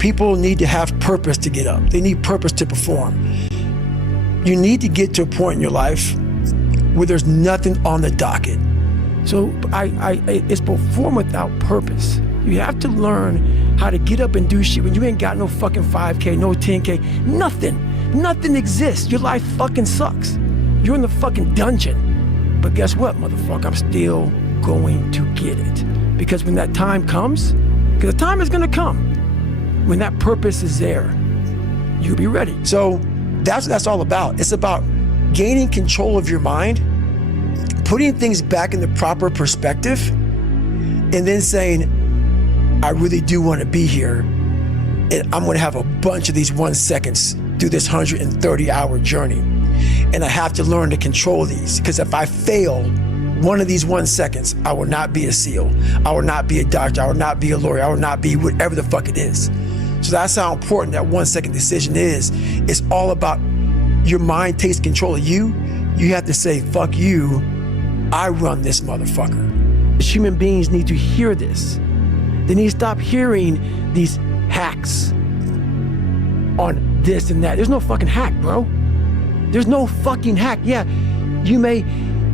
People need to have purpose to get up. They need purpose to perform. You need to get to a point in your life where there's nothing on the docket. So it's perform without purpose. You have to learn how to get up and do shit when you ain't got no fucking 5K, no 10K, nothing. Nothing exists. Your life fucking sucks. You're in the fucking dungeon. But guess what, motherfucker? I'm still going to get it. Because when that time comes, because the time is gonna come, when that purpose is there, you'll be ready. So that's what that's all about. It's about gaining control of your mind, putting things back in the proper perspective, and then saying, I really do want to be here, and I'm going to have a bunch of these 1 seconds through this 130-hour journey. And I have to learn to control these, because if I fail one of these 1 seconds, I will not be a SEAL. I will not be a doctor. I will not be a lawyer. I will not be whatever the fuck it is. So that's how important that 1 second decision is. It's all about your mind takes control of you. You have to say, fuck you, I run this motherfucker. Human beings need to hear this. They need to stop hearing these hacks on this and that. There's no fucking hack, bro. There's no fucking hack. Yeah, you may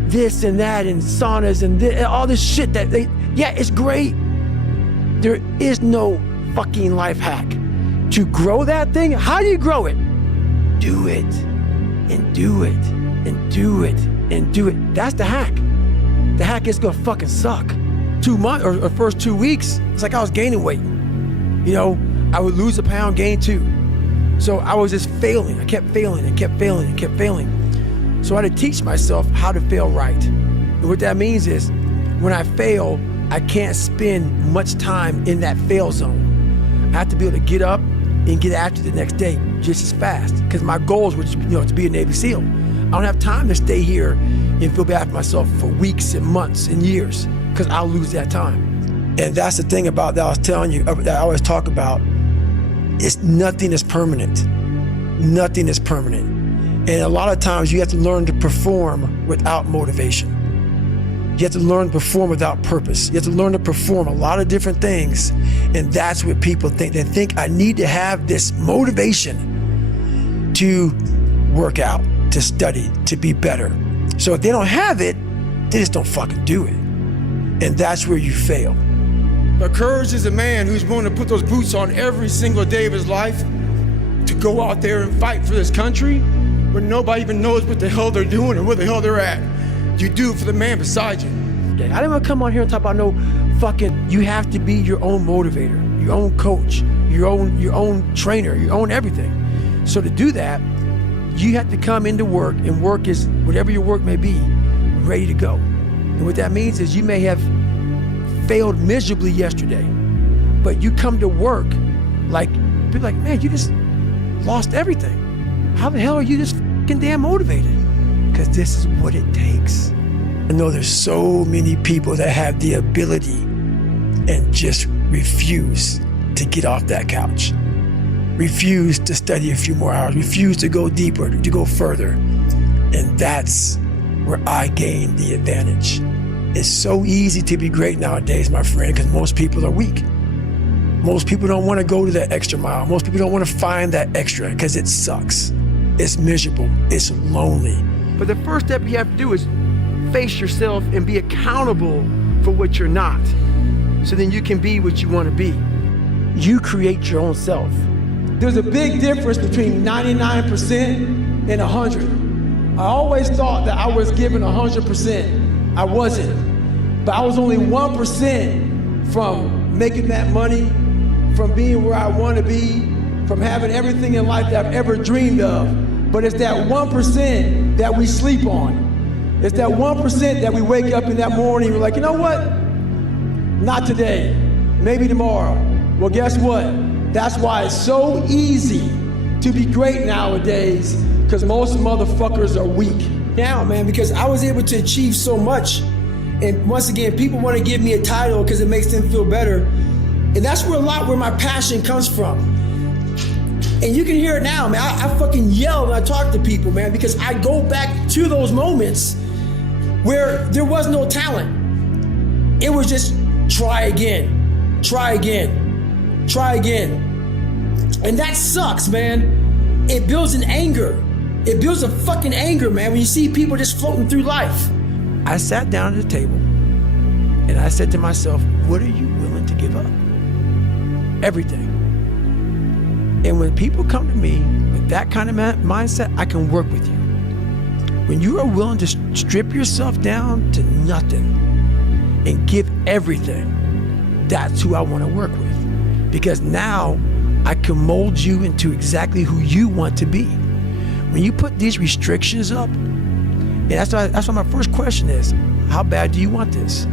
this and that and saunas and all this shit that yeah, it's great. There is no fucking life hack. To grow that thing, how do you grow it? Do it, and do it, and do it, and do it. That's the hack. The hack is gonna fucking suck. 2 months or first 2 weeks, it's like I was gaining weight. You know, I would lose a pound, gain 2. So I was just failing. I kept failing and kept failing and kept failing. So I had to teach myself how to fail right. And what that means is, when I fail, I can't spend much time in that fail zone. I have to be able to get up and get after the next day just as fast. Because my goals were, to be a Navy SEAL. I don't have time to stay here and feel bad for myself for weeks and months and years, because I'll lose that time. And that's the thing about that I was telling you, that I always talk about, is nothing is permanent. Nothing is permanent. And a lot of times you have to learn to perform without motivation. You have to learn to perform without purpose. You have to learn to perform a lot of different things. And that's what people think. They think I need to have this motivation to work out, to study, to be better. So if they don't have it, they just don't fucking do it. And that's where you fail. But courage is a man who's willing to put those boots on every single day of his life to go out there and fight for this country when nobody even knows what the hell they're doing or where the hell they're at. You do it for the man beside you. I didn't want to come on here and talk about no fucking, you have to be your own motivator, your own coach, your own trainer, your own everything. So to do that, you have to come into work, and work is, whatever your work may be, ready to go. And what that means is you may have failed miserably yesterday, but you come to work like, people like, man, you just lost everything. How the hell are you just fucking damn motivated? Because this is what it takes. I know there's so many people that have the ability and just refuse to get off that couch. Refuse to study a few more hours, refuse to go deeper, to go further. And that's where I gain the advantage. It's so easy to be great nowadays, my friend, because most people are weak. Most people don't want to go to that extra mile. Most people don't want to find that extra because it sucks. It's miserable, it's lonely. But the first step you have to do is face yourself and be accountable for what you're not. So then you can be what you want to be. You create your own self. There's a big difference between 99% and 100. I always thought that I was given 100%. I wasn't. But I was only 1% from making that money, from being where I want to be, from having everything in life that I've ever dreamed of. But it's that 1% that we sleep on. It's that 1% that we wake up in that morning, we're like, you know what? Not today, maybe tomorrow. Well, guess what? That's why it's so easy to be great nowadays, because most motherfuckers are weak. Now, man, because I was able to achieve so much. And once again, people want to give me a title because it makes them feel better. And that's where my passion comes from. And you can hear it now, man. I fucking yell when I talk to people, man, because I go back to those moments where there was no talent. It was just try again, try again, try again. And that sucks, man. It builds an anger. It builds a fucking anger, man, when you see people just floating through life. I sat down at the table and I said to myself, what are you willing to give up? Everything. And when people come to me with that kind of mindset, I can work with you. When you are willing to strip yourself down to nothing and give everything, that's who I want to work with. Because now I can mold you into exactly who you want to be. When you put these restrictions up, and that's why my first question is, how bad do you want this?